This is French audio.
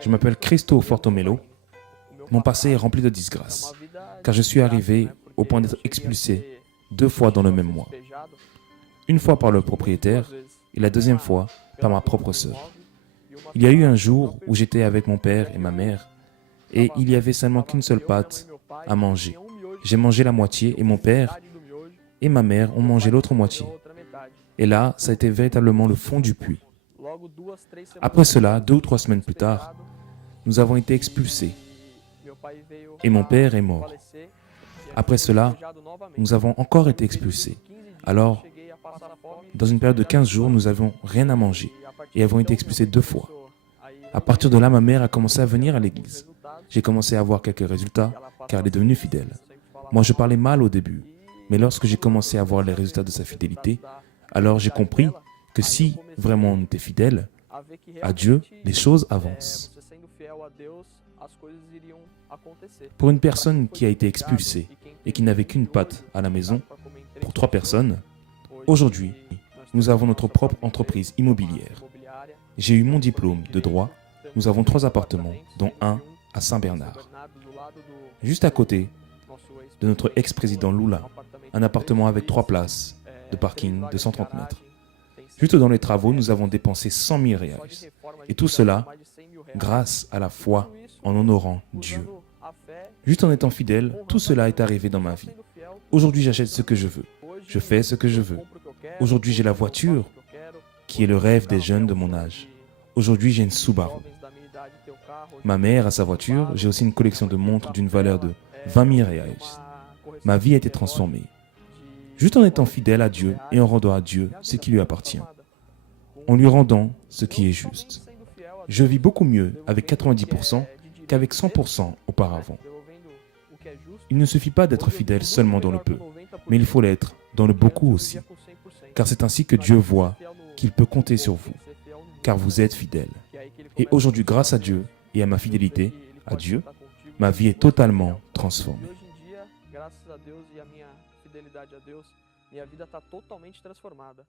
Je m'appelle Cristo Fortomelo. Mon passé est rempli de disgrâces, car je suis arrivé au point d'être expulsé 2 fois dans le même mois. Une fois par le propriétaire et la deuxième fois par ma propre sœur. Il y a eu un jour où j'étais avec mon père et ma mère et il y avait seulement qu'une seule pâte à manger. J'ai mangé la moitié et mon père et ma mère ont mangé l'autre moitié. Et là, ça a été véritablement le fond du puits. Après cela, 2 ou 3 semaines plus tard, nous avons été expulsés et mon père est mort. Après cela, nous avons encore été expulsés. Alors, dans une période de 15 jours, nous n'avions rien à manger et avons été expulsés 2 fois. À partir de là, ma mère a commencé à venir à l'église. J'ai commencé à avoir quelques résultats car elle est devenue fidèle. Moi, je parlais mal au début, mais lorsque j'ai commencé à voir les résultats de sa fidélité, alors j'ai compris que si vraiment on était fidèle à Dieu, les choses avancent. Pour une personne qui a été expulsée et qui n'avait qu'une pâte à la maison, pour 3 personnes, aujourd'hui, nous avons notre propre entreprise immobilière. J'ai eu mon diplôme de droit, nous avons 3 appartements, dont un à Saint-Bernard. Juste à côté de notre ex-président Lula, un appartement avec 3 places de parking de 130 mètres. Juste dans les travaux, nous avons dépensé 100 000 reais. Et tout cela grâce à la foi en honorant Dieu. Juste en étant fidèle, tout cela est arrivé dans ma vie. Aujourd'hui, j'achète ce que je veux. Je fais ce que je veux. Aujourd'hui, j'ai la voiture qui est le rêve des jeunes de mon âge. Aujourd'hui, j'ai une Subaru. Ma mère a sa voiture, j'ai aussi une collection de montres d'une valeur de 20 000 reais. Ma vie a été transformée. Juste en étant fidèle à Dieu et en rendant à Dieu ce qui lui appartient. En lui rendant ce qui est juste. Je vis beaucoup mieux avec 90% qu'avec 100% auparavant. Il ne suffit pas d'être fidèle seulement dans le peu, mais il faut l'être dans le beaucoup aussi. Car c'est ainsi que Dieu voit qu'il peut compter sur vous, car vous êtes fidèle. Et aujourd'hui, grâce à Dieu et à ma fidélité à Dieu, ma vie est totalement transformée. Graças a Deus e a minha fidelidade a Deus, minha vida está totalmente transformada.